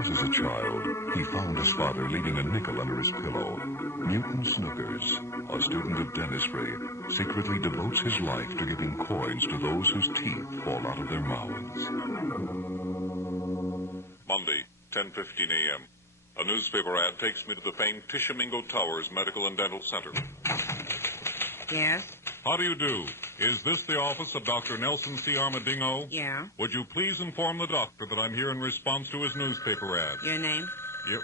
Because as a child, he found his father leaving a nickel under his pillow, Newton Snookers, a student of dentistry, secretly devotes his life to giving coins to those whose teeth fall out of their mouths. Monday, 10:15 a.m. A newspaper ad takes me to the famed Tishomingo Towers Medical and Dental Center. Yes? How do you do? Is this the office of Dr. Nelson C. Armadillo? Yeah. Would you please inform the doctor that I'm here in response to his newspaper ad? Your name?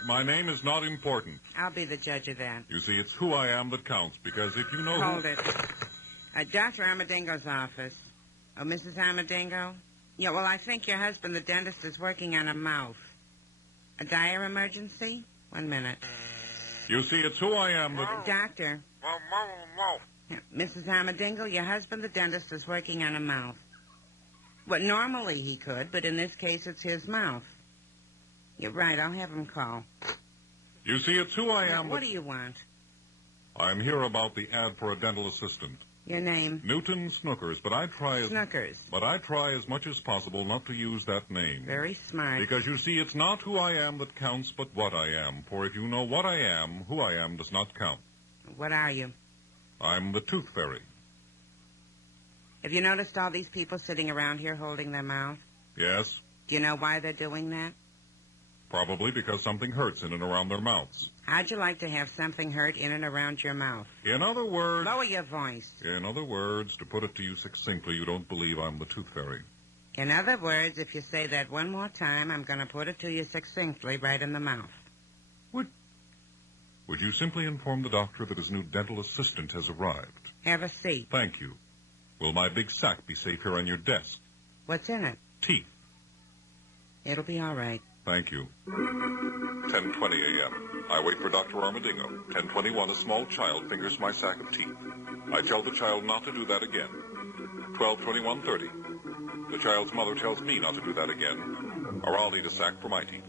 My name is not important. I'll be the judge of that. You see, it's who I am that counts, because if you know Hold it. Dr. Armadillo's office. Oh, Mrs. Armadillo? Yeah, well, I think your husband, the dentist, is working on a mouth. A dire emergency? 1 minute. You see, it's who I am that... Doctor. Yeah, Mrs. Armadillo, your husband, the dentist, is working on a mouth. Well, normally he could, but in this case it's his mouth. You're right, I'll have him call. You see, it's who I am What do you want? I'm here about the ad for a dental assistant. Your name? Newton Snookers, but I try as much as possible not to use that name. Very smart. Because, you see, it's not who I am that counts, but what I am. For if you know what I am, who I am does not count. What are you? I'm the Tooth Fairy. Have you noticed all these people sitting around here holding their mouth? Yes. Do you know why they're doing that? Probably because something hurts in and around their mouths. How'd you like to have something hurt in and around your mouth? In other words... Lower your voice. In other words, to put it to you succinctly, you don't believe I'm the Tooth Fairy. In other words, if you say that one more time, I'm going to put it to you succinctly right in the mouth. Would you simply inform the doctor that his new dental assistant has arrived? Have a seat. Thank you. Will my big sack be safe here on your desk? What's in it? Teeth. It'll be all right. Thank you. 10:20 a.m. I wait for Dr. Armadillo. 10:21, a small child fingers my sack of teeth. I tell the child not to do that again. 12:21:30. The child's mother tells me not to do that again, or I'll need a sack for my teeth.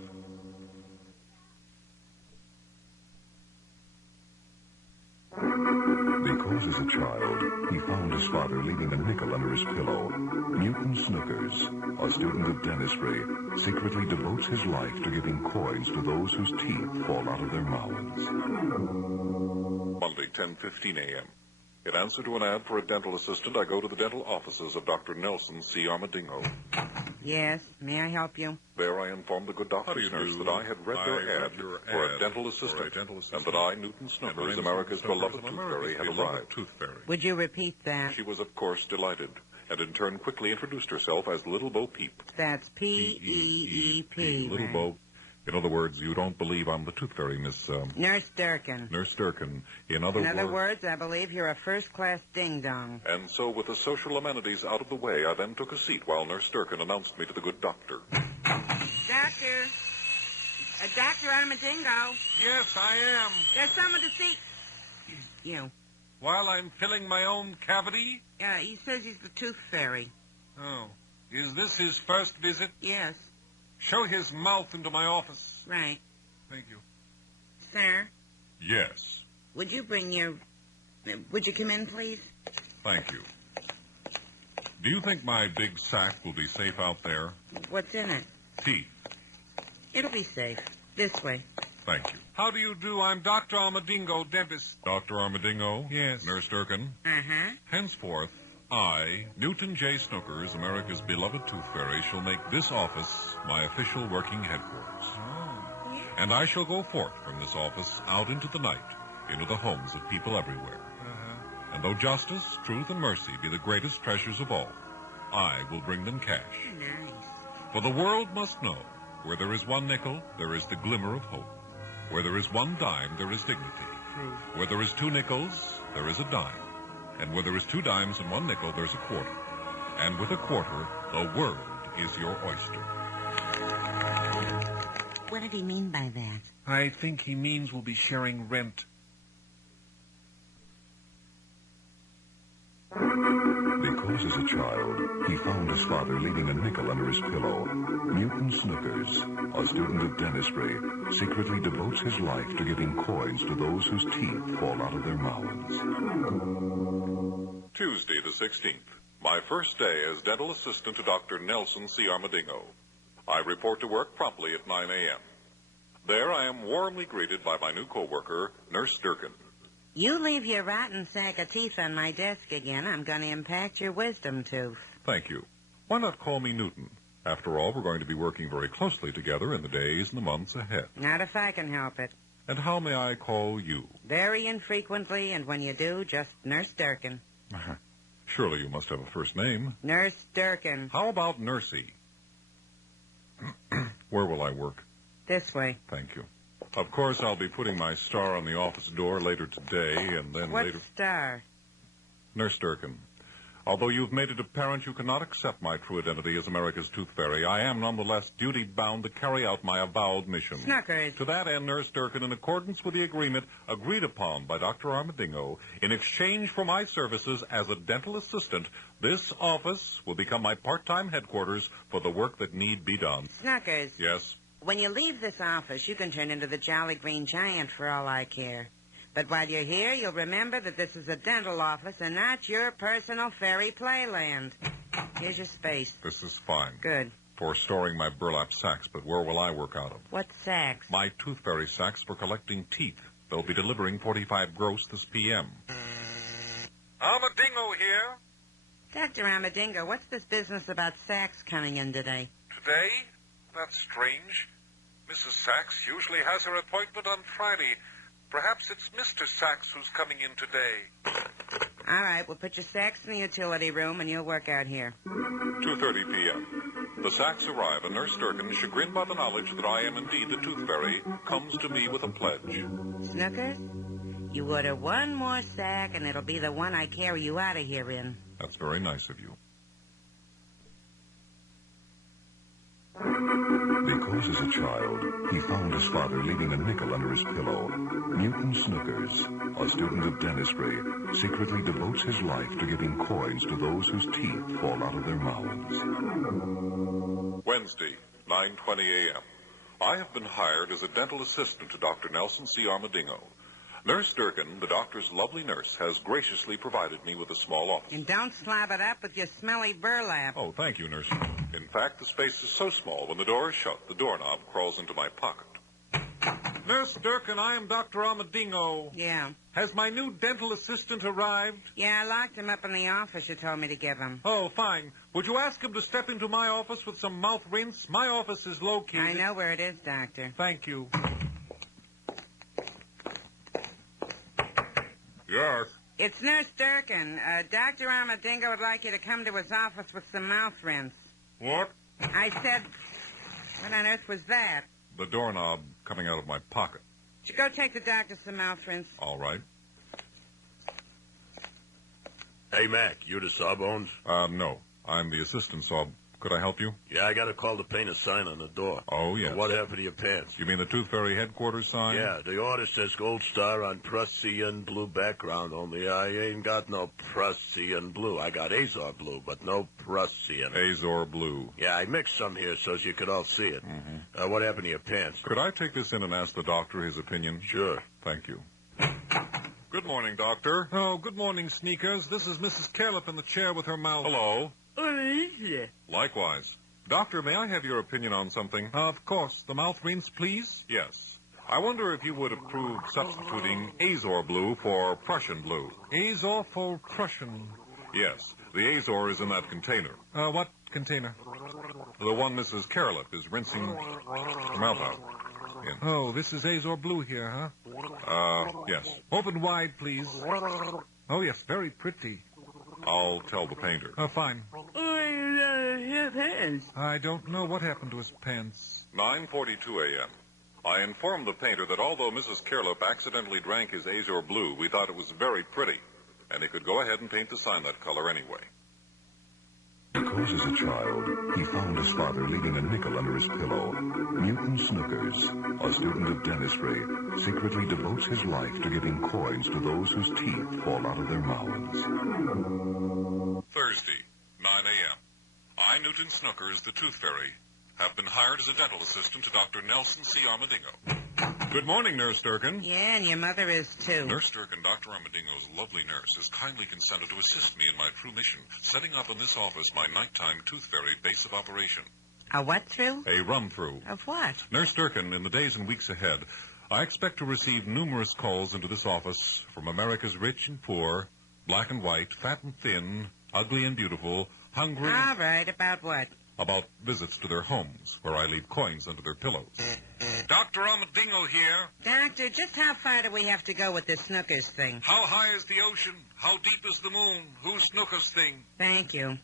Because as a child, he found his father leaving a nickel under his pillow, Newton Snookers, a student of dentistry, secretly devotes his life to giving coins to those whose teeth fall out of their mouths. Monday, 10:15 a.m. In answer to an ad for a dental assistant, I go to the dental offices of Dr. Nelson C. Armadillo. Yes, may I help you? There I informed the good doctor's nurse that I had read their ad for a dental assistant, and that I, Newton Snookers, America's beloved Tooth Fairy, had arrived. Would you repeat that? She was, of course, delighted, and in turn quickly introduced herself as Little Bo Peep. That's P-E-E-P. Little Bo. In other words, you don't believe I'm the Tooth Fairy, Miss... Nurse Durkin. Nurse Durkin. In other words, I believe you're a first-class ding-dong. And so, with the social amenities out of the way, I then took a seat while Nurse Durkin announced me to the good doctor. Doctor. Dr. Armadillo. Yes, I am. There's someone to see. You. While I'm filling my own cavity? He says he's the Tooth Fairy. Oh. Is this his first visit? Yes. Show his mouth into my office. Right. Thank you. Sir? Yes. Would you bring your... Would you come in, please? Thank you. Do you think my big sack will be safe out there? What's in it? Teeth. It'll be safe. This way. Thank you. How do you do? I'm Dr. Armadillo, dentist. Dr. Armadillo? Yes. Nurse Durkin? Uh-huh. Henceforth, I, Newton J. Snookers, America's beloved Tooth Fairy, shall make this office my official working headquarters. Oh. Yeah. And I shall go forth from this office out into the night, into the homes of people everywhere. Uh-huh. And though justice, truth, and mercy be the greatest treasures of all, I will bring them cash. Nice. For the world must know, where there is one nickel, there is the glimmer of hope. Where there is one dime, there is dignity. True. Where there is two nickels, there is a dime. And where there is 2 dimes and 1 nickel, there's a quarter. And with a quarter, the world is your oyster. What did he mean by that? I think he means we'll be sharing rent. Because as a child, he found his father leaving a nickel under his pillow, Newton Snookers, a student of dentistry, secretly devotes his life to giving coins to those whose teeth fall out of their mouths. Tuesday the 16th. My first day as dental assistant to Dr. Nelson C. Armadillo. I report to work promptly at 9 a.m. There I am warmly greeted by my new co-worker, Nurse Durkin. You leave your rotten sack of teeth on my desk again, I'm going to impact your wisdom tooth. Thank you. Why not call me Newton? After all, we're going to be working very closely together in the days and the months ahead. Not if I can help it. And how may I call you? Very infrequently, and when you do, just Nurse Durkin. Surely you must have a first name. Nurse Durkin. How about Nursey? Where will I work? This way. Thank you. Of course, I'll be putting my star on the office door later today, and then What later... star? Nurse Durkin, although you've made it apparent you cannot accept my true identity as America's Tooth Fairy, I am nonetheless duty-bound to carry out my avowed mission. Snookers. To that end, Nurse Durkin, in accordance with the agreement agreed upon by Dr. Armadillo, in exchange for my services as a dental assistant, this office will become my part-time headquarters for the work that need be done. Snookers. Yes? When you leave this office, you can turn into the Jolly Green Giant for all I care. But while you're here, you'll remember that this is a dental office and not your personal fairy playland. Here's your space. This is fine. Good. For storing my burlap sacks, but where will I work out of? What sacks? My Tooth Fairy sacks for collecting teeth. They'll be delivering 45 gross this p.m. Armadillo here. Dr. Armadillo, what's this business about sacks coming in today? Today? That's strange. Mrs. Sachs usually has her appointment on Friday. Perhaps it's Mr. Sachs who's coming in today. All right, we'll put your sacks in the utility room and you'll work out here. 2:30 p.m. The sacks arrive, and Nurse Durkin, chagrined by the knowledge that I am indeed the Tooth Fairy, comes to me with a pledge. Snookers, you order one more sack and it'll be the one I carry you out of here in. That's very nice of you. Because as a child, he found his father leaving a nickel under his pillow, Newton Snookers, a student of dentistry, secretly devotes his life to giving coins to those whose teeth fall out of their mouths. Wednesday, 9:20 a.m. I have been hired as a dental assistant to Dr. Nelson C. Armadillo. Nurse Durkin, the doctor's lovely nurse, has graciously provided me with a small office. And don't slob it up with your smelly burlap. Oh, thank you, nurse. In fact, the space is so small, when the door is shut, the doorknob crawls into my pocket. Nurse Durkin, I am Dr. Armadillo. Yeah. Has my new dental assistant arrived? Yeah, I locked him up in the office you told me to give him. Oh, fine. Would you ask him to step into my office with some mouth rinse? My office is located... I know where it is, Doctor. Thank you. Yes. It's Nurse Durkin. Dr. Armadillo would like you to come to his office with some mouth rinse. What? I said, what on earth was that? The doorknob coming out of my pocket. Should go take the doctor some mouth rinse. All right. Hey, Mac, you the Sawbones? No. I'm the assistant saw. Could I help you? Yeah, I got a call to paint a sign on the door. Oh, yes. What happened to your pants? You mean the Tooth Fairy headquarters sign? Yeah, the order says Gold Star on Prussian blue background, only I ain't got no Prussian blue. I got Azor blue, but no Prussian. Azor blue. Yeah, I mixed some here so you could all see it. Mm-hmm. What happened to your pants? Could I take this in and ask the doctor his opinion? Sure. Thank you. Good morning, doctor. Oh, good morning, Sneakers. This is Mrs. Caleb in the chair with her mouth... Hello. What is it? Likewise. Doctor, may I have your opinion on something? Of course. The mouth rinse, please? Yes. I wonder if you would approve substituting Azor blue for Prussian blue. Azor for Prussian. Yes. The Azor is in that container. What container? The one Mrs. Carolip is rinsing her mouth out in. Oh, this is Azor blue here, huh? Yes. Open wide, please. Oh, yes, very pretty. I'll tell the painter. Fine. His hands. I don't know what happened to his pants. 9:42 a.m. I informed the painter that although Mrs. Carolip accidentally drank his Azor blue, we thought it was very pretty, and he could go ahead and paint the sign that color anyway. Because as a child, he found his father leaving a nickel under his pillow, Newton Snookers, a student of dentistry, secretly devotes his life to giving coins to those whose teeth fall out of their mouths. Thursday, 9 a.m. I, Newton Snookers, the Tooth Fairy, have been hired as a dental assistant to Dr. Nelson C. Armadillo. Good morning, Nurse Durkin. Yeah, and your mother is, too. Nurse Durkin, Dr. Armadillo's lovely nurse, has kindly consented to assist me in my true mission, setting up in this office my nighttime Tooth Fairy base of operation. A what through? A run-through. Of what? Nurse Durkin, in the days and weeks ahead, I expect to receive numerous calls into this office from America's rich and poor, black and white, fat and thin, ugly and beautiful, hungry... All right, about what? About visits to their homes, where I leave coins under their pillows. Dr. Armadillo here. Doctor, just how far do we have to go with this Snookers thing? How high is the ocean? How deep is the moon? Who's Snookers thing? Thank you.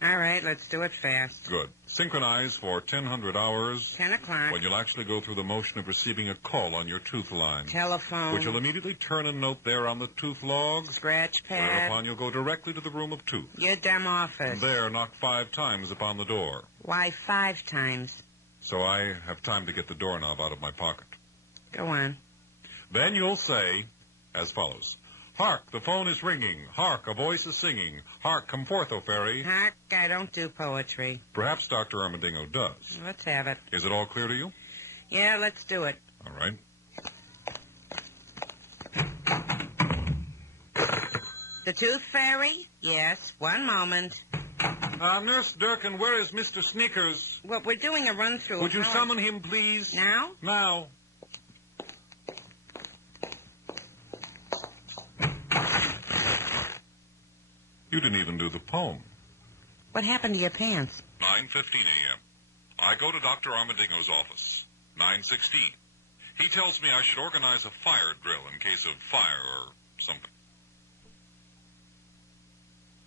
All right, let's do it fast. Good. Synchronize for 1,000 hours. 10 o'clock. When you'll actually go through the motion of receiving a call on your tooth line. Telephone. Which you'll immediately turn a note there on the tooth log. Scratch pad. Whereupon you'll go directly to the room of tooth. Your dumb office. And there knock 5 times upon the door. Why 5 times? So I have time to get the doorknob out of my pocket. Go on. Then you'll say as follows. Hark, the phone is ringing. Hark, a voice is singing. Hark, come forth, O fairy. Hark, I don't do poetry. Perhaps Dr. Armadillo does. Let's have it. Is it all clear to you? Yeah, let's do it. All right. The Tooth Fairy? Yes, one moment. Nurse Durkin, where is Mr. Sneakers? Well, we're doing a run-through. Would you summon him, please? Now? Now. You didn't even do the poem. What happened to your pants? 9:15 a.m. I go to Dr. Armadillo's office. 9:16. He tells me I should organize a fire drill in case of fire or something.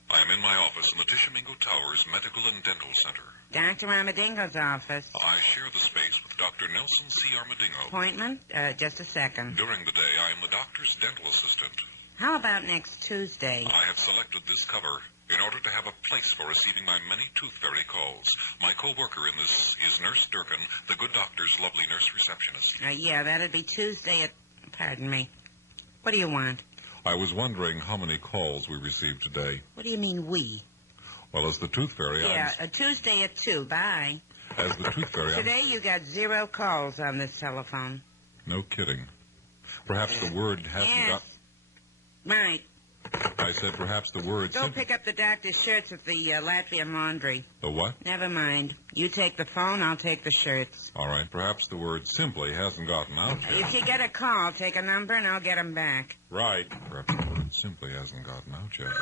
I am in my office in the Tishomingo Towers Medical and Dental Center. Dr. Armadillo's office. I share the space with Dr. Nelson C. Armadillo. Appointment? Just a second. During the day, I am the doctor's dental assistant. How about next Tuesday? I have selected this cover in order to have a place for receiving my many tooth fairy calls. My co-worker in this is Nurse Durkin, the good doctor's lovely nurse receptionist. Yeah, that'd be Tuesday at... Pardon me. What do you want? I was wondering how many calls we received today. What do you mean, we? Well, as the tooth fairy, Yeah, Tuesday at 2. Bye. As the tooth fairy, Today you got 0 calls on this telephone. No kidding. Perhaps the word hasn't Yes. got... Right. I said perhaps the word... Go pick up the doctor's shirts at the Latvian laundry. The what? Never mind. You take the phone, I'll take the shirts. All right, perhaps the word simply hasn't gotten out yet. If you get a call, take a number and I'll get 'em back. Right. Perhaps the word simply hasn't gotten out yet.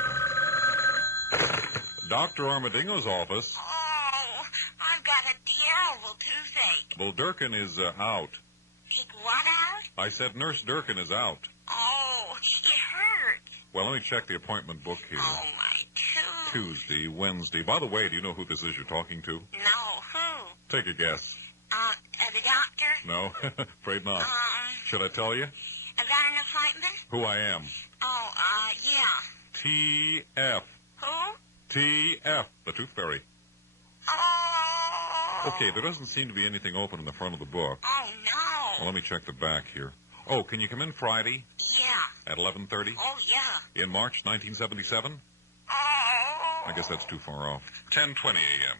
Dr. Armadillo's office. Oh, I've got a terrible toothache. Well, Durkin is out. Take what out? I said Nurse Durkin is out. Oh, it hurts. Well, let me check the appointment book here. Oh, my tooth. Tuesday, Wednesday. By the way, do you know who this is you're talking to? No, who? Take a guess. The doctor? No, afraid not. Should I tell you? About an appointment? Who I am? Oh, yeah. TF. Who? TF, the Tooth Fairy. Oh. Okay, there doesn't seem to be anything open in the front of the book. Oh, no. Well, let me check the back here. Oh, can you come in Friday Yeah. at 11:30 Oh, yeah. in March 1977? Oh. I guess that's too far off. 10:20 a.m.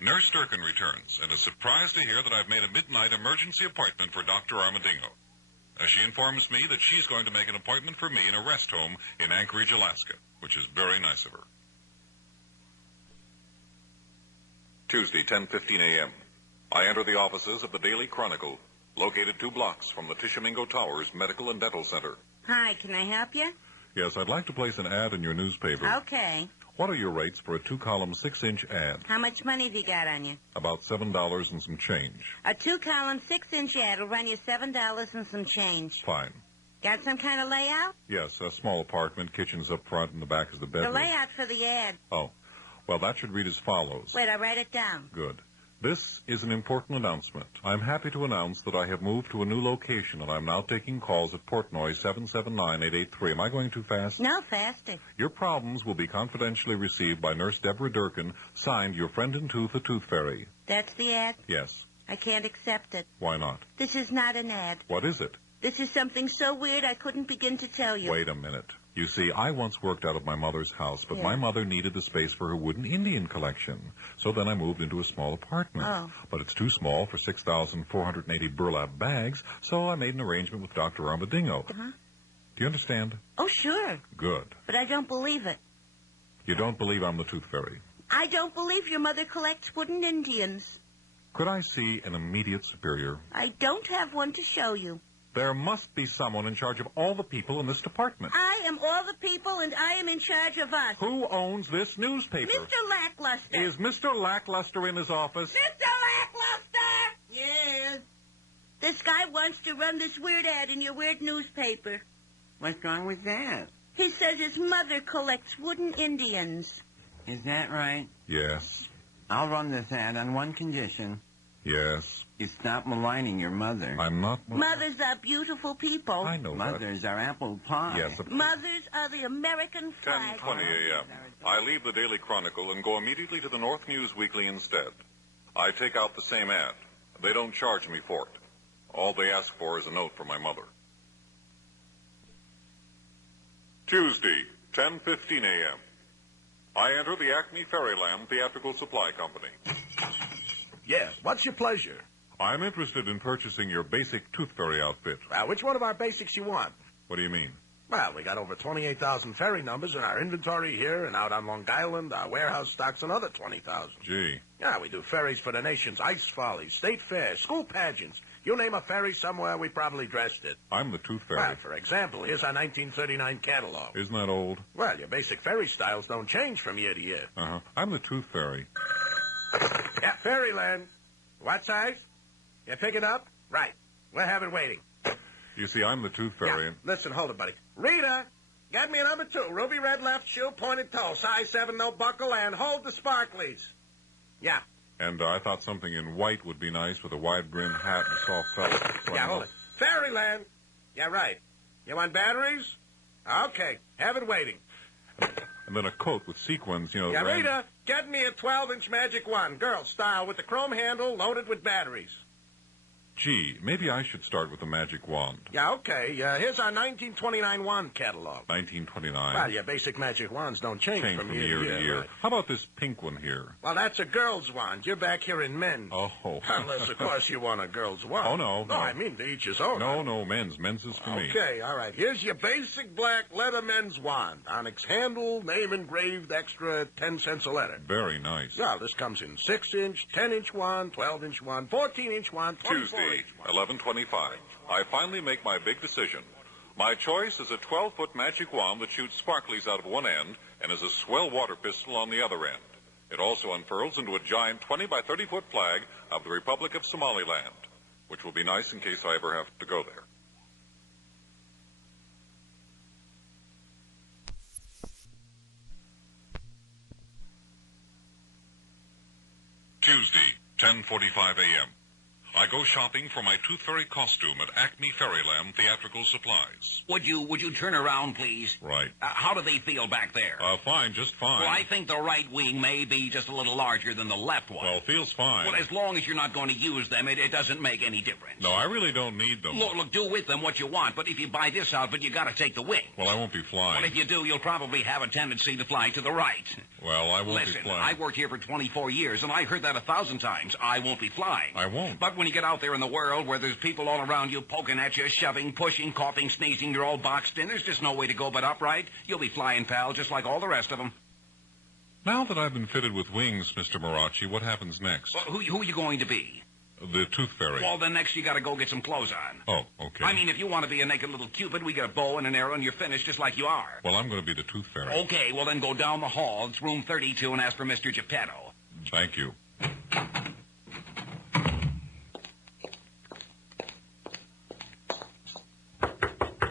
Nurse Durkin returns and is surprised to hear that I've made a midnight emergency appointment for Dr. Armadillo. She informs me that she's going to make an appointment for me in a rest home in Anchorage, Alaska, which is very nice of her. Tuesday, 10:15 a.m. I enter the offices of the Daily Chronicle, located 2 blocks from the Tishomingo Towers Medical and Dental Center. Hi, can I help you? Yes, I'd like to place an ad in your newspaper. Okay. What are your rates for a 2-column 6-inch ad? How much money have you got on you? About $7 and some change. A 2-column 6-inch ad will run you $7 and some change. Fine. Got some kind of layout? Yes, a small apartment, kitchen's up front, and the back is the bedroom. The layout for the ad. Oh, well, that should read as follows. Wait, I'll write it down. Good. This is an important announcement. I'm happy to announce that I have moved to a new location, and I'm now taking calls at Portnoy 779-883. Am I going too fast? No, faster. Your problems will be confidentially received by Nurse Deborah Durkin, signed Your Friend in Tooth, the Tooth Fairy. That's the ad? Yes. I can't accept it. Why not? This is not an ad. What is it? This is something so weird I couldn't begin to tell you. Wait a minute. You see, I once worked out of my mother's house, but Yeah. my mother needed the space for her wooden Indian collection. So then I moved into a small apartment. Oh. But it's too small for 6,480 burlap bags, so I made an arrangement with Dr. Armadillo. Uh-huh. Do you understand? Oh, sure. Good. But I don't believe it. You don't believe I'm the Tooth Fairy? I don't believe your mother collects wooden Indians. Could I see an immediate superior? I don't have one to show you. There must be someone in charge of all the people in this department. I am all the people, and I am in charge of us. Who owns this newspaper? Mr. Lackluster. Is Mr. Lackluster in his office? Mr. Lackluster! Yes? This guy wants to run this weird ad in your weird newspaper. What's wrong with that? He says his mother collects wooden Indians. Is that right? Yes. I'll run this ad on one condition. Yes. You stop maligning your mother. I'm not... Mothers are beautiful people. I know Mothers are apple pie. Yes. Mothers are the American flag. 10:20 a.m. I leave the Daily Chronicle and go immediately to the North News Weekly instead. I take out the same ad. They don't charge me for it. All they ask for is a note from my mother. Tuesday, 10:15 a.m. I enter the Acme Fairyland Theatrical Supply Company. Yes, what's your pleasure? I'm interested in purchasing your basic Tooth Fairy outfit. Which one of our basics you want? What do you mean? Well, we got over 28,000 fairy numbers in our inventory here and out on Long Island. Our warehouse stocks another 20,000. Gee. Yeah, we do fairies for the nation's ice follies, state fairs, school pageants. You name a fairy somewhere, we probably dressed it. I'm the Tooth Fairy. Well, for example, here's our 1939 catalog. Isn't that old? Well, your basic fairy styles don't change from year to year. Uh-huh. I'm the Tooth Fairy. Yeah, Fairyland. What size? You pick it up? Right. We'll have it waiting. You see, I'm the Tooth Fairy. Yeah. Listen, hold it, buddy. Rita, get me a number 2. Ruby red left shoe, pointed toe, size 7, no buckle, and hold the sparklies. Yeah. And I thought something in white would be nice with a wide-brimmed hat and soft felt. Yeah, hold it. Fairyland. Yeah, right. You want batteries? Okay. Have it waiting. And then a coat with sequins, you know. Yeah, Rita, get me a 12-inch magic wand, girl style, with the chrome handle loaded with batteries. Gee, maybe I should start with the magic wand. Yeah, okay. Here's our 1929 wand catalog. 1929. Well, your basic magic wands don't change from year to year. Right. How about this pink one here? Well, that's a girl's wand. You're back here in men's. Oh. Unless, of course, you want a girl's wand. Oh, no. No, I mean, to each his own. No, men's. Men's is for me. Okay, all right. Here's your basic black leather men's wand. Onyx handle, name engraved, extra 10 cents a letter. Very nice. Yeah, this comes in 6-inch, 10-inch wand, 12-inch wand, 14-inch wand, 24-inch Tuesday, wand. 11:25. I finally make my big decision. My choice is a 12-foot magic wand that shoots sparklies out of one end and is a swell water pistol on the other end. It also unfurls into a giant 20 by 30-foot flag of the Republic of Somaliland, which will be nice in case I ever have to go there. Tuesday, 10:45 a.m. I go shopping for my Tooth Fairy costume at Acme Fairyland Theatrical Supplies. Would you turn around, please? Right. How do they feel back there? Fine, just fine. Well, I think the right wing may be just a little larger than the left one. Well, feels fine. Well, as long as you're not going to use them, it doesn't make any difference. No, I really don't need them. Look, do with them what you want, but if you buy this outfit, you got to take the wing. Well, I won't be flying. Well, if you do, you'll probably have a tendency to fly to the right. Well, I won't Listen, be flying. I worked here for 24 years, and I heard that 1,000 times. I won't be flying. I won't. But when you get out there in the world where there's people all around you poking at you, shoving, pushing, coughing, sneezing, you're all boxed in, there's just no way to go but upright. You'll be flying, pal, just like all the rest of them. Now that I've been fitted with wings, Mr. Marachi, what happens next? Well, who are you going to be? The Tooth Fairy. Well, then next you got to go get some clothes on. Oh, okay. I mean, if you want to be a naked little Cupid, we get a bow and an arrow and you're finished just like you are. Well, I'm going to be the Tooth Fairy. Okay, well then go down the hall. It's room 32 and ask for Mr. Geppetto. Thank you.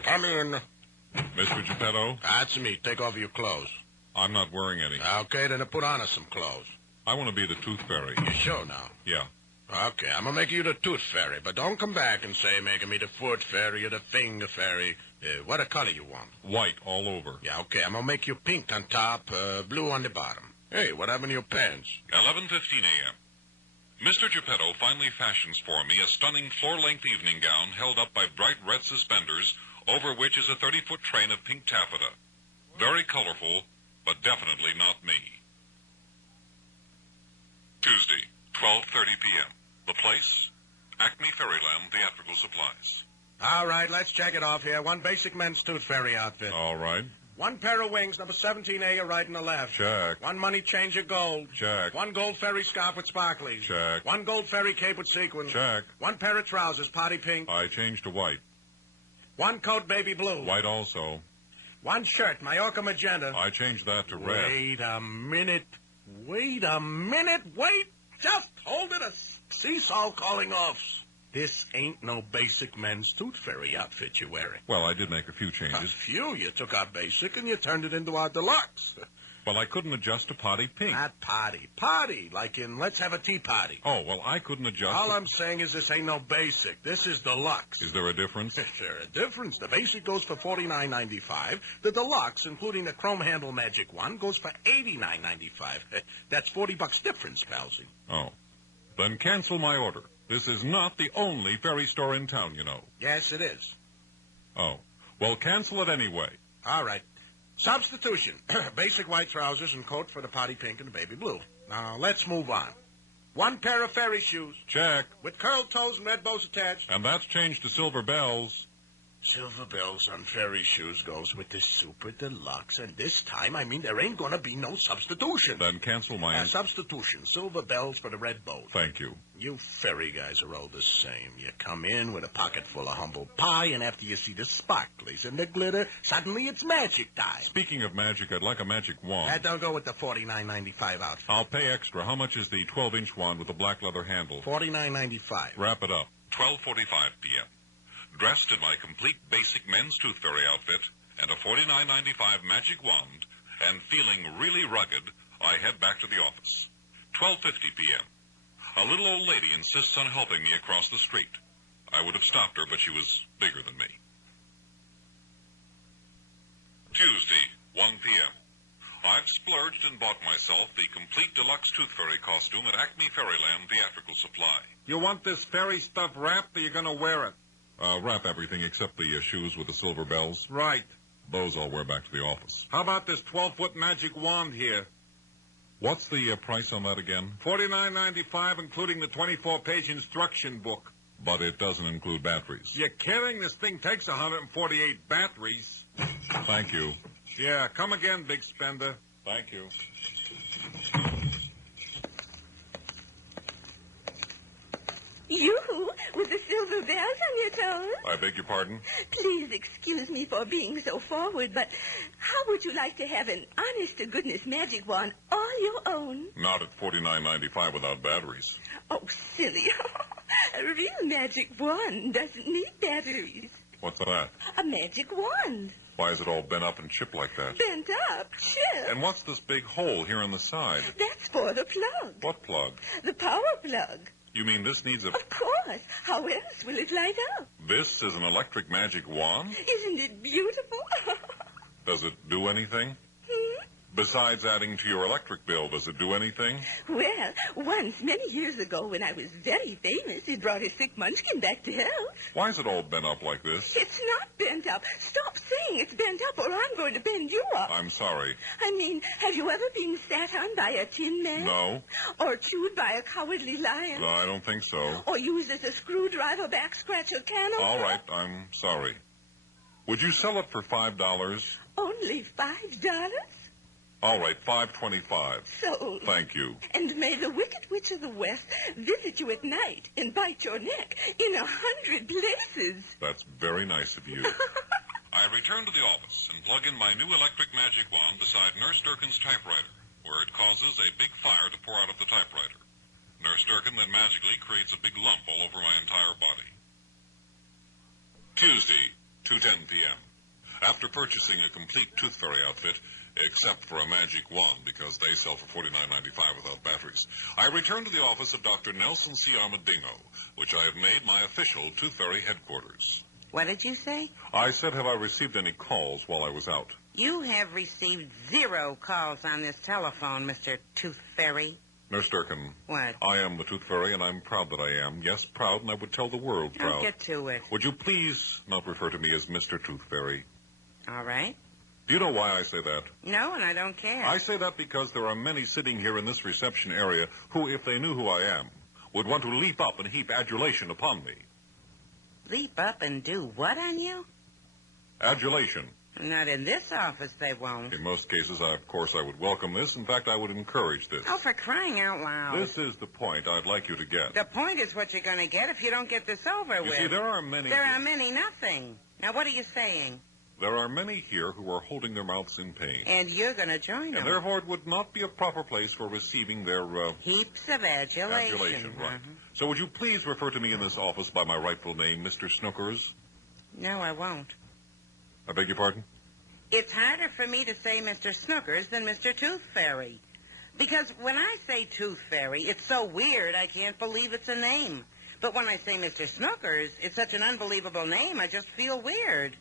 Come in. Mr. Geppetto? That's me. Take off your clothes. I'm not wearing any. Okay, then put on us some clothes. I want to be the Tooth Fairy. You sure now? Yeah. Okay, I'm gonna make you the Tooth Fairy, but don't come back and say making me the Foot Fairy or the Finger Fairy. What a color you want? White all over. Yeah, okay, I'm gonna make you pink on top, blue on the bottom. Hey, what happened to your pants? 11:15 a.m. Mr. Geppetto finally fashions for me a stunning floor-length evening gown held up by bright red suspenders, over which is a 30-foot train of pink taffeta. Very colorful, but definitely not me. Tuesday, 12:30 p.m. The place? Acme Fairyland Theatrical Supplies. All right, let's check it off here. One basic men's Tooth Fairy outfit. All right. One pair of wings, number 17A, right and the left. Check. One money changer gold. Check. One gold fairy scarf with sparklies. Check. One gold fairy cape with sequins. Check. One pair of trousers, potty pink. I changed to white. One coat, baby blue. White also. One shirt, Mallorca magenta. I changed that to red. Wait a minute. Wait a minute. Wait. Just hold it. A seesaw calling off. This ain't no basic men's tooth fairy outfit you're wearing. Well, I did make a few A changes. few. You took our basic and you turned it into our deluxe. Well, I couldn't adjust to potty pink. Not potty. Potty, like in let's have a tea party. Oh, well, I couldn't adjust. All I'm saying is this ain't no basic. This is deluxe. Is there a difference? Is there a difference? The basic goes for $49.95. The deluxe, including the chrome handle magic one, goes for $89.95. That's $40 difference, Palsy. Oh. Then cancel my order. This is not the only fairy store in town, you know. Yes, it is. Oh. Well, cancel it anyway. All right. Substitution. Basic white trousers and coat for the potty pink and the baby blue. Now, let's move on. One pair of fairy shoes. Check. With curled toes and red bows attached. And that's changed to silver bells. Silver bells on fairy shoes goes with the super deluxe. And this time, I mean, there ain't gonna be no substitution. Then cancel my... Substitution. Silver bells for the red bows. Thank you. You fairy guys are all the same. You come in with a pocket full of humble pie, and after you see the sparklies and the glitter, suddenly it's magic time. Speaking of magic, I'd like a magic wand. That don't go with the $49.95 outfit. I'll pay extra. How much is the 12-inch wand with the black leather handle? $49.95. Wrap it up. 12:45 p.m. Dressed in my complete basic men's tooth fairy outfit and a $49.95 magic wand, and feeling really rugged, I head back to the office. 12:50 p.m. A little old lady insists on helping me across the street. I would have stopped her, but she was bigger than me. Tuesday, 1 p.m. I've splurged and bought myself the complete deluxe tooth fairy costume at Acme Fairyland Theatrical Supply. You want this fairy stuff wrapped, or you're going to wear it? Wrap everything except the shoes with the silver bells. Right. Those I'll wear back to the office. How about this 12-foot magic wand here? What's the price on that again? $49.95, including the 24-page instruction book. But it doesn't include batteries. You're kidding? This thing takes 148 batteries. Thank you. Yeah, come again, big spender. Thank you. You, with the silver bells on your toes? I beg your pardon? Please excuse me for being so forward, but how would you like to have an honest-to-goodness magic wand all your own? Not at $49.95 without batteries. Oh, silly. A real magic wand doesn't need batteries. What's that? A magic wand. Why is it all bent up and chipped like that? Bent up, chipped. And what's this big hole here on the side? That's for the plug. What plug? The power plug. You mean this needs a... Of course. How else will it light up? This is an electric magic wand? Isn't it beautiful? Does it do anything? Besides adding to your electric bill, does it do anything? Well, once, many years ago, when I was very famous, it brought a sick munchkin back to health. Why is it all bent up like this? It's not bent up. Stop saying it's bent up, or I'm going to bend you up. I'm sorry. I mean, have you ever been sat on by a tin man? No. Or chewed by a cowardly lion? No, I don't think so. Or used as a screwdriver back scratch a candle? All right, I'm sorry. Would you sell it for $5? Only $5? All right, $5.25. Sold. Thank you. And may the Wicked Witch of the West visit you at night and bite your neck in 100 places. That's very nice of you. I return to the office and plug in my new electric magic wand beside Nurse Durkin's typewriter, where it causes a big fire to pour out of the typewriter. Nurse Durkin then magically creates a big lump all over my entire body. Tuesday, 2:10 p.m. After purchasing a complete tooth fairy outfit, except for a magic wand because they sell for $49.95 without batteries, I return to the office of Dr. Nelson C. Armadillo, which I have made my official tooth fairy headquarters. What did you say? I said, have I received any calls while I was out? You have received 0 calls on this telephone, Mr. Tooth Fairy. Nurse Durkin. What? I am the Tooth Fairy, and I'm proud that I am. Yes, proud, and I would tell the world proud. I'll get to it. Would you please not refer to me as Mr. Tooth Fairy? All right. Do you know why I say that? No, and I don't care. I say that because there are many sitting here in this reception area who, if they knew who I am, would want to leap up and heap adulation upon me. Leap up and do what on you? Adulation. Not in this office, they won't. In most cases, of course, I would welcome this. In fact, I would encourage this. Oh, for crying out loud. This is the point I'd like you to get. The point is what you're going to get if you don't get this over with. You see, there are many... There are many nothing. Now, what are you saying? There are many here who are holding their mouths in pain. And you're going to join them. And therefore, it would not be a proper place for receiving their... heaps of adulation. Adulation, right. So would you please refer to me in this office by my rightful name, Mr. Snookers? No, I won't. I beg your pardon? It's harder for me to say Mr. Snookers than Mr. Tooth Fairy. Because when I say Tooth Fairy, it's so weird I can't believe it's a name. But when I say Mr. Snookers, it's such an unbelievable name, I just feel weird.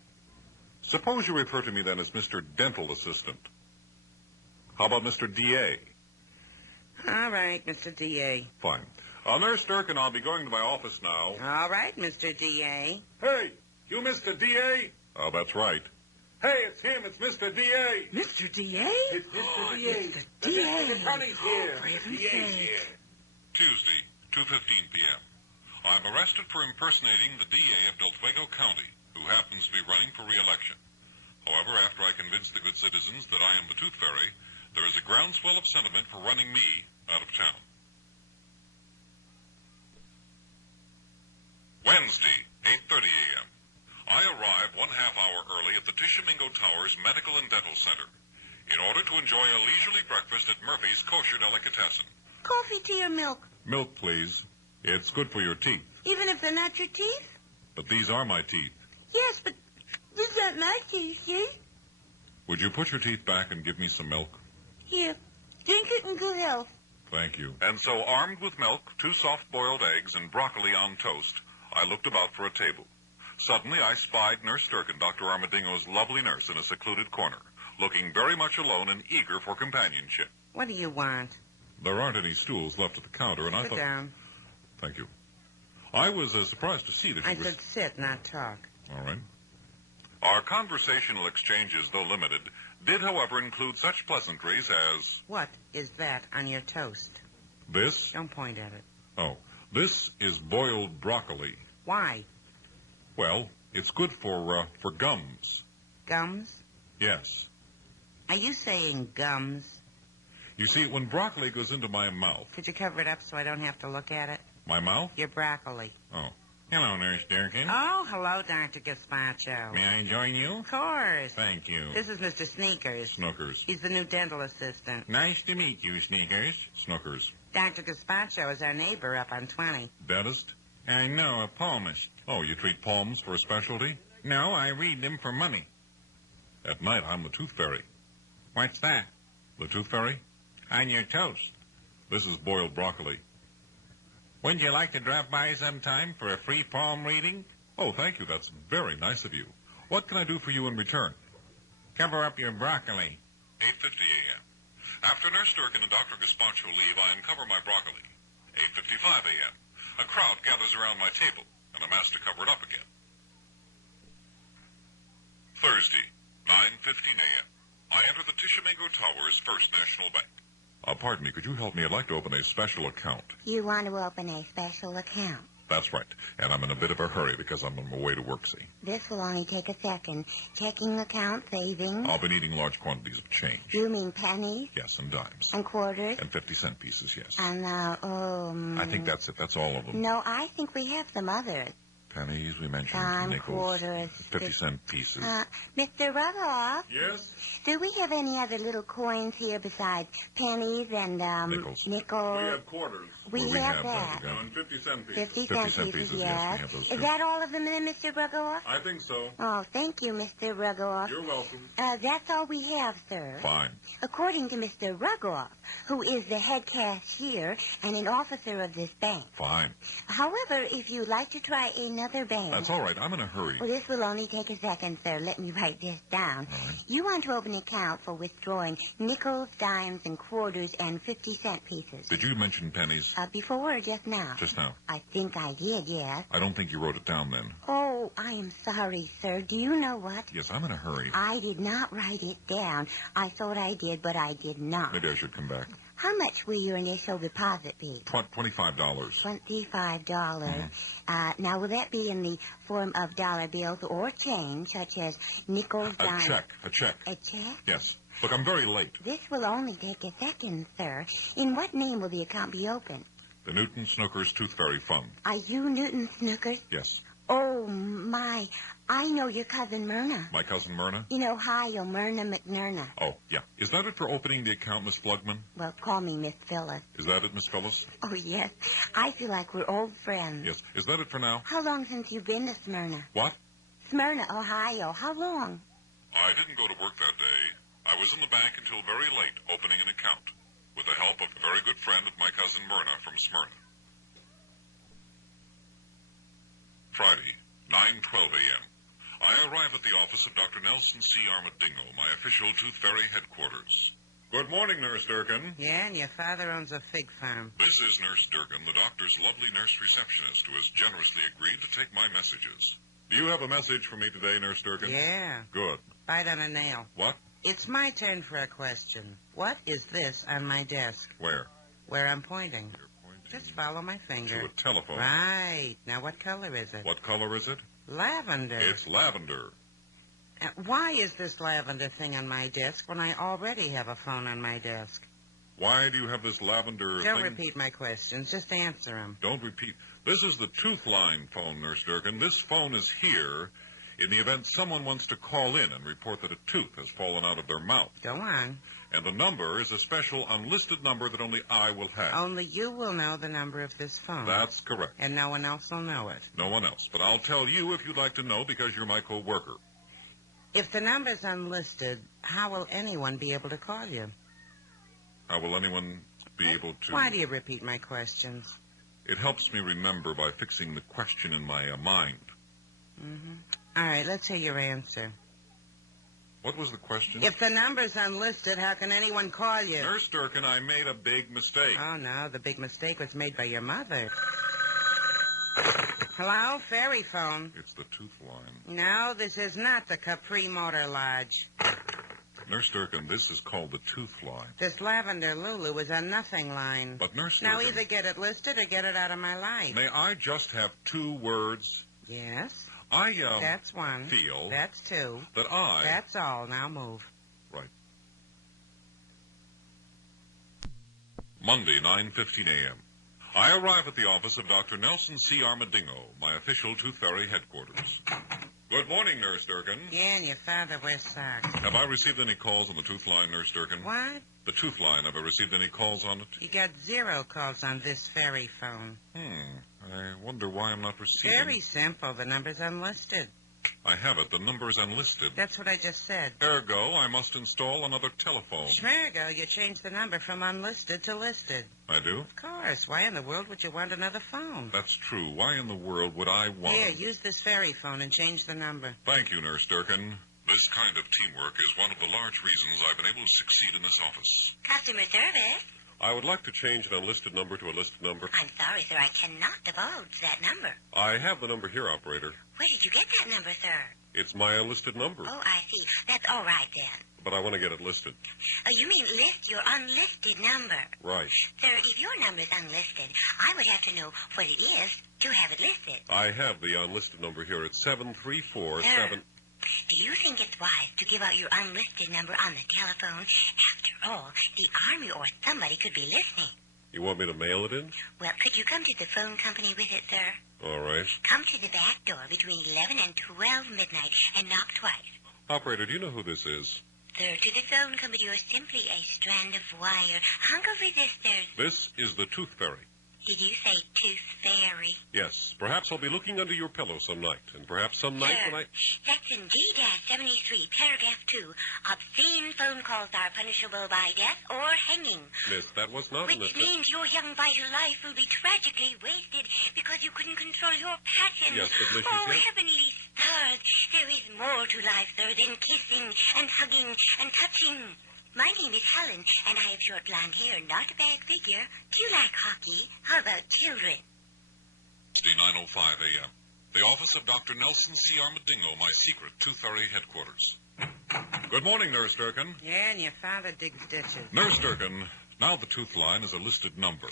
Suppose you refer to me then as Mr. Dental Assistant. How about Mr. D.A.? All right, Mr. D.A. Fine. Nurse Durkin, I'll be going to my office now. All right, Mr. D.A. Hey, you Mr. D.A.? Oh, that's right. Hey, it's him. It's Mr. D.A. Mr. D.A.? It's Mr. D.A. It's the D.A. The attorney's here. For heaven's DA's sake. here. Tuesday, 2:15 p.m. I'm arrested for impersonating the DA of Delfuego County, who happens to be running for re-election. However, after I convince the good citizens that I am the Tooth Fairy, there is a groundswell of sentiment for running me out of town. Wednesday, 8:30 a.m. I arrive 1/2 hour early at the Tishomingo Towers Medical and Dental Center in order to enjoy a leisurely breakfast at Murphy's Kosher Delicatessen. Coffee, tea, or milk? Milk, please. It's good for your teeth. Even if they're not your teeth? But these are my teeth. Yes, but this is not my teeth, see? Would you put your teeth back and give me some milk? Here, drink it in good health. Thank you. And so, armed with milk, 2 soft-boiled eggs, and broccoli on toast, I looked about for a table. Suddenly, I spied Nurse Durkin, Dr. Armadillo's lovely nurse, in a secluded corner, looking very much alone and eager for companionship. What do you want? There aren't any stools left at the counter, and I Sit thought... down. Thank you. I was surprised to see that you I said sit, not talk. All right. Our conversational exchanges, though limited, did, however, include such pleasantries as... What is that on your toast? This? Don't point at it. Oh, this is boiled broccoli. Why? Well, it's good for gums. Gums? Yes. Are you saying gums? You see, when broccoli goes into my mouth... Could you cover it up so I don't have to look at it? My mouth? Your broccoli. Oh. Hello, Nurse Durkin. Oh, hello, Dr. Gazpacho. May I join you? Of course. Thank you. This is Mr. Sneakers. Snookers. He's the new dental assistant. Nice to meet you, Sneakers. Snookers. Dr. Gazpacho is our neighbor up on 20. Dentist? I know, a palmist. Oh, you treat palms for a specialty? No, I read them for money. At night, I'm the Tooth Fairy. What's that? The Tooth Fairy? On your toast. This is boiled broccoli. Wouldn't you like to drop by sometime for a free palm reading? Oh, thank you. That's very nice of you. What can I do for you in return? Cover up your broccoli. 8:50 a.m. After Nurse Durkin and Dr. Gazpacho leave, I uncover my broccoli. 8:55 a.m. A crowd gathers around my table, and I'm asked to cover it up again. Thursday, 9:15 a.m. I enter the Tishomingo Towers First National Bank. Pardon me, could you help me? I'd like to open a special account. You want to open a special account? That's right. And I'm in a bit of a hurry because I'm on my way to work, see. This will only take a second. Checking account, savings. I'll be needing large quantities of change. You mean pennies? Yes, and dimes. And quarters? And 50-cent pieces, yes. And, I think that's it. That's all of them. No, I think we have some others. Pennies, we mentioned. Dime, nickels. quarters. 50-cent pieces. Mr. Rugoff? Yes? Do we have any other little coins here besides pennies and, Nickels. nickels? We have quarters. We Well, have that. And 50-cent pieces. 50-cent pieces, yes. We have those Is too. that all of them then, Mr. Rugoff? I think so. Oh, thank you, Mr. Rugoff. You're welcome. That's all we have, sir. Fine. According to Mr. Rugoff, who is the head cashier and an officer of this bank. Fine. However, if you'd like to try another bank... That's all right. I'm in a hurry. Well, this will only take a second, sir. Let me write this down. All right. You want to open an account for withdrawing nickels, dimes, and quarters and 50-cent pieces. Did you mention pennies? Before or just now? Just now. I think I did, yes. I don't think you wrote it down then. Oh, I am sorry, sir. Do you know what? Yes, I'm in a hurry. I did not write it down. I thought I did, but I did not. Maybe I should come back. How much will your initial deposit be? $25. $25. Now, will that be in the form of dollar bills or change, such as nickels, dimes? A check. A check? Yes. Look, I'm very late. This will only take a second, sir. In what name will the account be opened? The Newton Snookers Tooth Fairy Fund. Are you Newton Snookers? Yes. Oh, my. I know your cousin Myrna. My cousin Myrna? In Ohio, Myrna McNerna. Oh, yeah. Is that it for opening the account, Miss Flugman? Well, call me Miss Phyllis. Is that it, Miss Phyllis? Oh, yes. I feel like we're old friends. Yes. Is that it for now? How long since you've been to Smyrna? What? Smyrna, Ohio. How long? I didn't go to work that day. I was in the bank until very late, opening an account, with the help of a very good friend of my cousin Myrna from Smyrna. Friday, 9:12 a.m. I arrive at the office of Dr. Nelson C. Armadillo, my official Tooth Fairy headquarters. Good morning, Nurse Durkin. Yeah, and your father owns a fig farm. This is Nurse Durkin, the doctor's lovely nurse receptionist, who has generously agreed to take my messages. Do you have a message for me today, Nurse Durkin? Yeah. Good. Bite on a nail. What? It's my turn for a question. What is this on my desk? Where? Where I'm pointing. You're pointing Just follow my finger. to a telephone. Right. Now, what color is it? What color is it? Lavender. It's lavender. Why is this lavender thing on my desk when I already have a phone on my desk? Why do you have this lavender Don't thing? repeat my questions. Just answer them. Don't repeat. This is the tooth line phone, Nurse Durkin. This phone is here in the event someone wants to call in and report that a tooth has fallen out of their mouth. Go on. And the number is a special unlisted number that only I will have. Only you will know the number of this phone. That's correct. And no one else will know it. No one else. But I'll tell you if you'd like to know because you're my co-worker. If the number's unlisted, how will anyone be able to call you? How will anyone be able to... Why do you repeat my questions? It helps me remember by fixing the question in my mind. Mm-hmm. All right, let's hear your answer. What was the question? If the number's unlisted, how can anyone call you? Nurse Durkin, I made a big mistake. Oh, no, the big mistake was made by your mother. Hello, fairy phone. It's the tooth line. No, this is not the Capri Motor Lodge. Nurse Durkin, this is called the tooth line. This lavender Lulu is a nothing line. But Nurse Now Durkin... either get it listed or get it out of my life. May I just have 2 words? Yes. That's one. Feel... That's 2. That I... That's all. Now move. Right. Monday, 9:15 a.m. I arrive at the office of Dr. Nelson C. Armadillo, my official Tooth Fairy headquarters. Good morning, Nurse Durkin. Yeah, and your father wears socks. Have I received any calls on the tooth line, Nurse Durkin? What? The tooth line, have I received any calls on it? You got 0 calls on this fairy phone. I wonder why I'm not receiving... Very simple. The number's unlisted. I have it. The number's unlisted. That's what I just said. Ergo, I must install another telephone. Schmergo, you changed the number from unlisted to listed. I do? Of course. Why in the world would you want another phone? That's true. Why in the world would I want... Here, use this fairy phone and change the number. Thank you, Nurse Durkin. This kind of teamwork is one of the large reasons I've been able to succeed in this office. Customer service? I would like to change an unlisted number to a listed number. I'm sorry, sir. I cannot divulge that number. I have the number here, operator. Where did you get that number, sir? It's my unlisted number. Oh, I see. That's all right, then. But I want to get it listed. Oh, you mean list your unlisted number? Right. Sir, if your number's unlisted, I would have to know what it is to have it listed. I have the unlisted number here. It's 7347... Do you think it's wise to give out your unlisted number on the telephone? After all, the Army or somebody could be listening. You want me to mail it in? Well, could you come to the phone company with it, sir? All right. Come to the back door between 11 and 12 midnight and knock twice. Operator, do you know who this is? Sir, to the phone company, you're simply a strand of wire, a hunk of resistors. This is the Tooth Fairy. Did you say tooth fairy? Yes. Perhaps I'll be looking under your pillow some night. And perhaps some night when I... Section D-73, paragraph 2. Obscene phone calls are punishable by death or hanging. Miss, that was not... Which means your young vital life will be tragically wasted because you couldn't control your passion. Yes, but Miss, oh, heavenly stars. There is more to life, sir, than kissing and hugging and touching. My name is Helen, and I have short blonde hair, not a bad figure. Do you like hockey? How about children? Tuesday, 9:05 a.m. The office of Dr. Nelson C. Armadillo, my secret Tooth Fairy headquarters. Good morning, Nurse Durkin. Yeah, and your father digs ditches. Nurse Durkin, Now the tooth line is a listed number.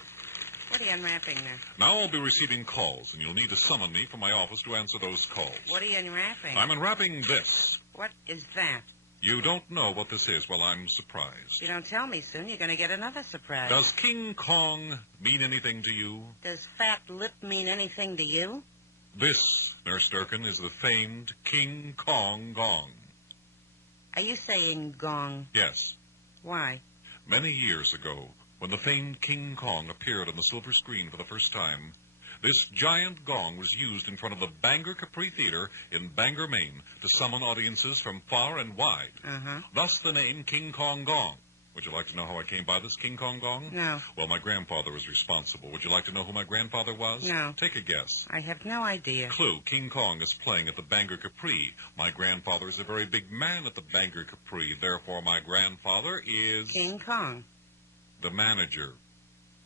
What are you unwrapping there? Now I'll be receiving calls, and you'll need to summon me from my office to answer those calls. What are you unwrapping? I'm unwrapping this. What is that? You don't know what this is. Well, I'm surprised. If you don't tell me soon, you're going to get another surprise. Does King Kong mean anything to you? Does fat lip mean anything to you? This, Nurse Durkin, is the famed King Kong gong. Are you saying gong? Yes. Why? Many years ago, when the famed King Kong appeared on the silver screen for the first time, this giant gong was used in front of the Bangor Capri Theater in Bangor, Maine, to summon audiences from far and wide. Thus the name King Kong Gong. Would you like to know how I came by this King Kong Gong? No. Well, my grandfather was responsible. Would you like to know who my grandfather was? No. Take a guess. I have no idea. Clue, King Kong is playing at the Bangor Capri. My grandfather is a very big man at the Bangor Capri. Therefore, my grandfather is... King Kong. The manager.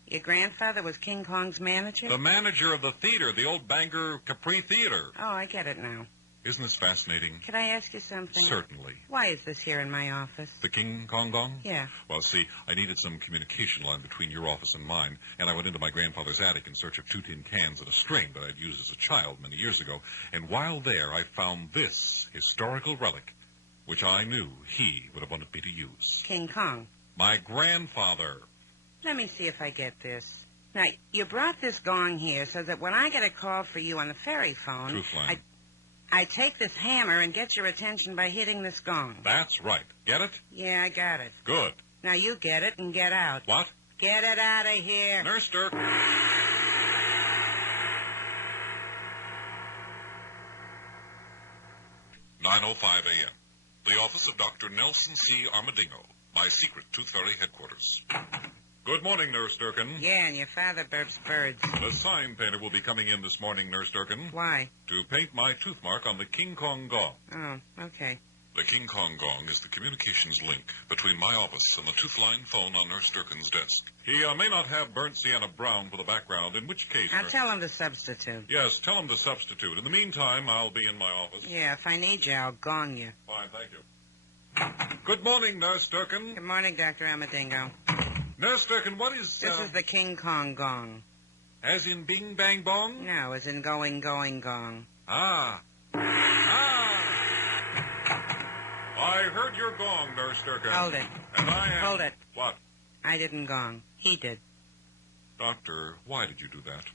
Your grandfather was King Kong's manager? The manager of the theater, the old Bangor Capri Theater. Oh, I get it now. Isn't this fascinating? Could I ask you something? Certainly. Why is this here in my office? The King Kong Gong? Yeah. Well, see, I needed some communication line between your office and mine, and I went into my grandfather's attic in search of 2 tin cans and a string that I'd used as a child many years ago. And while there, I found this historical relic, which I knew he would have wanted me to use. King Kong. My grandfather. Let me see if I get this. Now, you brought this gong here so that when I get a call for you on the ferry phone... Truth line. I take this hammer and get your attention by hitting this gong. That's right. Get it? Yeah, I got it. Good. Now you get it and get out. What? Get it out of here. Nurse Dirk. 9:05 a.m. The office of Dr. Nelson C. Armadillo, my secret Tooth Fairy headquarters. Good morning, Nurse Durkin. Yeah, and your father burps birds. The sign painter will be coming in this morning, Nurse Durkin. Why? To paint my tooth mark on the King Kong Gong. Oh, okay. The King Kong Gong is the communications link between my office and the tooth line phone on Nurse Durkin's desk. He may not have burnt sienna brown for the background, in which case... I'll tell him to substitute. Yes, tell him to substitute. In the meantime, I'll be in my office. Yeah, if I need you, I'll gong you. Fine, thank you. Good morning, Nurse Durkin. Good morning, Dr. Armadillo. Nurse Durkin, what is... This is the King Kong Gong. As in bing, bang, bong? No, as in going, gong. Ah. I heard your gong, Nurse Durkin. Hold it. And I am... Hold it. What? I didn't gong. He did. Doctor, why did you do that?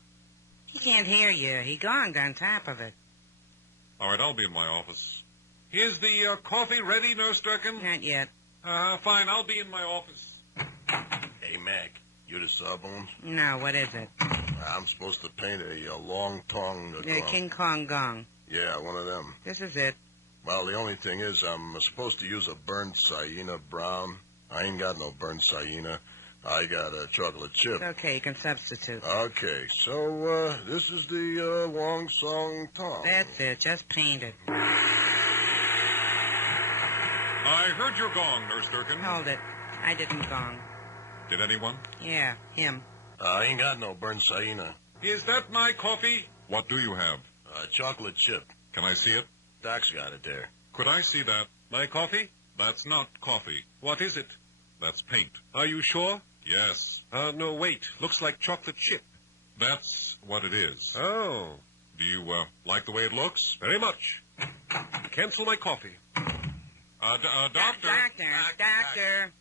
He can't hear you. He gonged on top of it. All right, I'll be in my office. Is the coffee ready, Nurse Durkin? Not yet. Fine, I'll be in my office. Hey, Mac, you the Sawbones? No, what is it? I'm supposed to paint a long-tongued... The King Kong Gong. Yeah, one of them. This is it. Well, the only thing is I'm supposed to use a burnt sienna brown. I ain't got no burnt sienna. I got a chocolate chip. It's okay, you can substitute. Okay, so this is the Wong Song Tong. That's it, just paint it. I heard your gong, Nurse Durkin. Hold it. I didn't gong. Did anyone? Yeah, him. I ain't got no burnt sienna. Is that my coffee? What do you have? Chocolate chip. Can I see it? Doc's got it there. Could I see that? My coffee? That's not coffee. What is it? That's paint. Are you sure? Yes. No, wait. Looks like chocolate chip. That's what it is. Oh. Do you, like the way it looks? Very much. Cancel my coffee. Doctor. Doctor.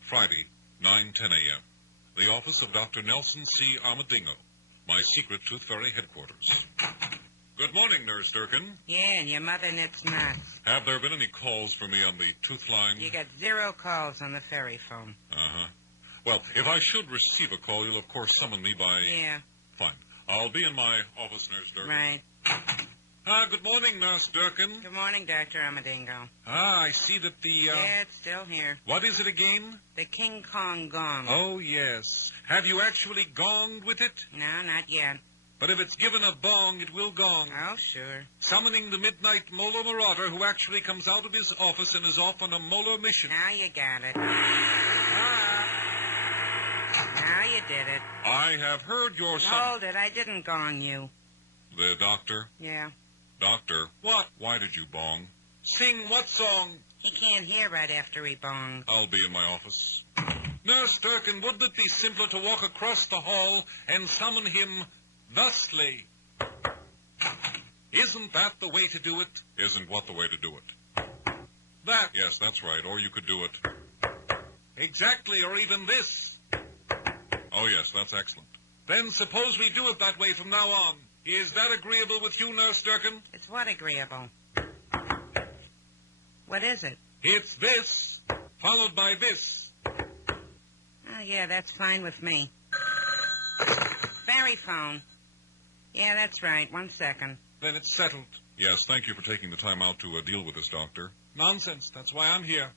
Friday, 9:10 a.m. The office of Dr. Nelson C. Armadillo, my secret Tooth Fairy headquarters. Good morning, Nurse Durkin. Yeah, and your mother knits knots. Have there been any calls for me on the tooth line? You got 0 calls on the ferry phone. Uh-huh. Well, if I should receive a call, you'll of course summon me by... Yeah. Fine. I'll be in my office, Nurse Durkin. Right. Good morning, Nurse Durkin. Good morning, Dr. Armadillo. I see that the, Yeah, it's still here. What is it again? The King Kong Gong. Oh, yes. Have you actually gonged with it? No, not yet. But if it's given a bong, it will gong. Oh, sure. Summoning the midnight molar marauder who actually comes out of his office and is off on a molar mission. Now you got it. Now you did it. I have heard your son... Hold it, I didn't gong you. The doctor? Yeah. Doctor? What? Why did you bong? Sing what song? He can't hear right after he bongs. I'll be in my office. Nurse Durkin, wouldn't it be simpler to walk across the hall and summon him thusly? Isn't that the way to do it? Isn't what the way to do it? That. Yes, that's right. Or you could do it. Exactly, or even this. Oh, yes, that's excellent. Then suppose we do it that way from now on. Is that agreeable with you, Nurse Durkin? It's what agreeable? What is it? It's this, followed by this. Oh, yeah, that's fine with me. Fairy phone. Yeah, that's right. 1 second. Then it's settled. Yes, thank you for taking the time out to deal with this, Doctor. Nonsense. That's why I'm here.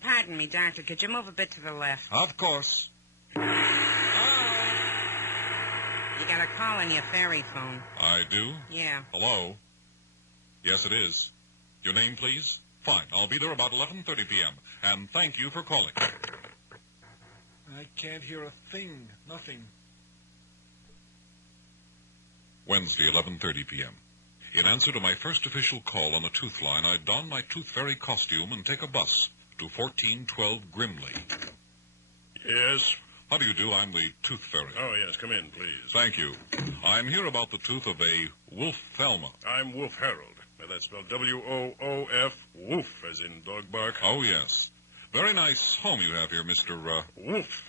Pardon me, Doctor. Could you move a bit to the left? Of course. You got a call on your fairy phone. I do? Yeah. Hello? Yes, it is. Your name, please? Fine. I'll be there about 11:30 p.m. And thank you for calling. I can't hear a thing. Nothing. Wednesday, 11:30 p.m. In answer to my first official call on the tooth line, I don my tooth fairy costume and take a bus to 1412 Grimley. Yes? How do you do? I'm the tooth fairy. Oh, yes. Come in, please. Thank you. I'm here about the tooth of a Wolf Thelma. I'm Wolf Harold. That's spelled W-O-O-F, Woof, as in dog bark. Oh, yes. Very nice home you have here, Mr. Woof.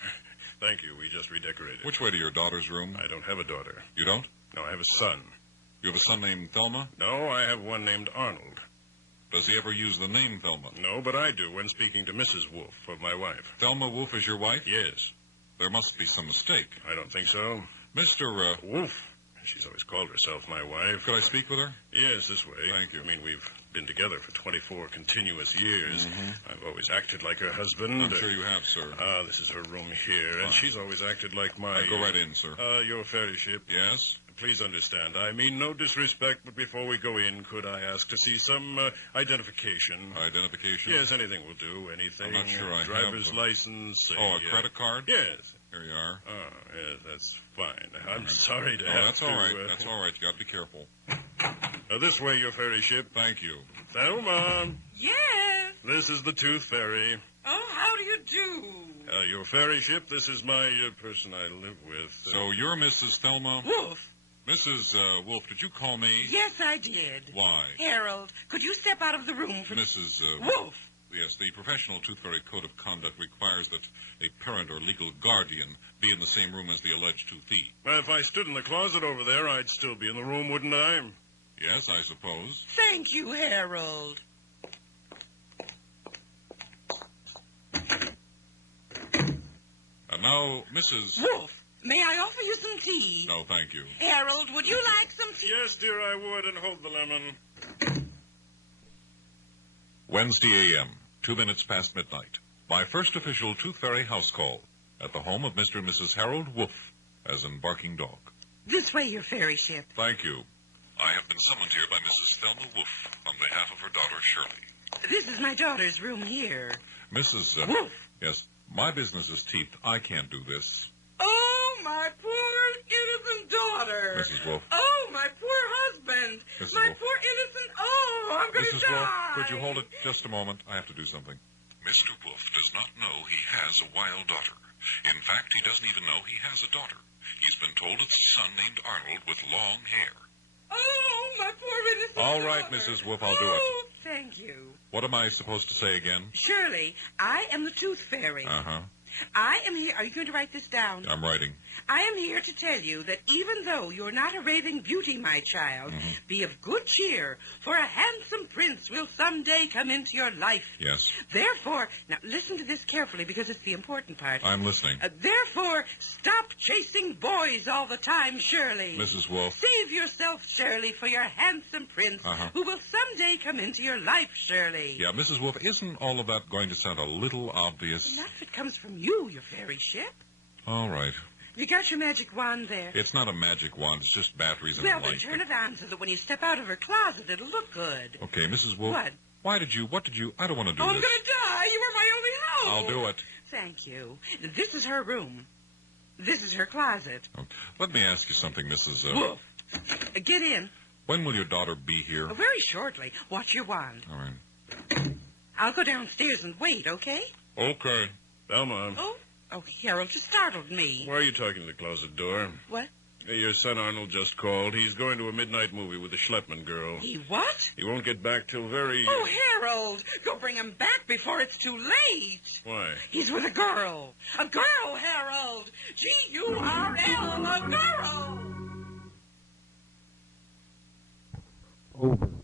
Thank you. We just redecorated. Which way to your daughter's room? I don't have a daughter. You don't? No, I have a son. You have a son named Thelma? No, I have one named Arnold. Does he ever use the name Thelma? No, but I do when speaking to Mrs. Wolf, of my wife. Thelma Wolf is your wife? Yes. There must be some mistake. I don't think so. Mr. Wolf. She's always called herself my wife. Could I speak with her? Yes, this way. Thank you. I mean, we've been together for 24 continuous years. I've always acted like her husband. I'm sure you have, sir. This is her room here, Fine. and she's always acted like my... Go right in, sir. Your fairy ship. Yes? Please understand, I mean no disrespect, but before we go in, could I ask to see some identification? Identification? Yes, anything will do. Anything. I'm not sure I have... Driver's license. a credit card? Yes. Here you are. Oh, yes, that's fine. I'm sorry to have that's to... all right. That's all right. You got to be careful. This way, your fairy ship. Thank you. Thelma. Yes. This is the Tooth Fairy. Oh, how do you do? Your fairy ship, this is my person I live with. So you're Mrs. Thelma? Wolf. Mrs. Wolf, did you call me? Yes, I did. Why? Harold, could you step out of the room for... Mrs. Wolf. Yes, the Professional Tooth Fairy Code of Conduct requires that a parent or legal guardian be in the same room as the alleged toothee. Well, if I stood in the closet over there, I'd still be in the room, wouldn't I? Yes, I suppose. Thank you, Harold. And now, Mrs. Wolf, may I offer you some tea? No, thank you. Harold, would you like some tea? Yes, dear, I would, and hold the lemon. Wednesday a.m., 2 minutes past midnight. My first official Tooth Fairy house call at the home of Mr. and Mrs. Harold Wolf, as in barking dog. This way, your fairy ship. Thank you. I have been summoned here by Mrs. Thelma Wolf on behalf of her daughter, Shirley. This is my daughter's room here. Mrs. Wolf. Yes, my business is teeth. I can't do this. Oh, my poor innocent daughter. Mrs. Wolf. Oh, my poor husband. Mrs. My Wolf. poor innocent... Oh, I'm going to Mrs. die. Wolf, could you hold it just a moment? I have to do something. Mr. Wolf does not know he has a wild daughter. In fact, he doesn't even know he has a daughter. He's been told it's a son named Arnold with long hair. Oh, my poor innocent All right, daughter. Mrs. Wolf, I'll do it. Oh, thank you. What am I supposed to say again? Shirley, I am the Tooth Fairy. Uh-huh. I am here... Are you going to write this down? I'm writing. I am here to tell you that even though you're not a raving beauty, my child, be of good cheer, for a handsome prince will someday come into your life. Yes. Therefore, now listen to this carefully because it's the important part. I'm listening. Therefore, stop chasing boys all the time, Shirley. Mrs. Wolf. Save yourself, Shirley, for your handsome prince who will someday come into your life, Shirley. Yeah, Mrs. Wolf, isn't all of that going to sound a little obvious? Not if it comes from you, your fairy ship. All right. You got your magic wand there? It's not a magic wand. It's just batteries and Well, a then light. turn it on so that when you step out of her closet, it'll look good. Okay, Mrs. Wolf. What? What did you... I don't want to do Oh, I'm this. going to die. You were my only hope. I'll do it. Thank you. This is her room. This is her closet. Oh, let me ask you something, Mrs. Wolf. Get in. When will your daughter be here? Very shortly. Watch your wand. All right. I'll go downstairs and wait, okay? Okay. Thelma. Oh, Harold, you startled me. Why are you talking to the closet door? What? Hey, your son Arnold just called. He's going to a midnight movie with the Schleppman girl. He what? He won't get back till very... Oh, Harold, go bring him back before it's too late. Why? He's with a girl. A girl, Harold. G-U-R-L, a girl. Over.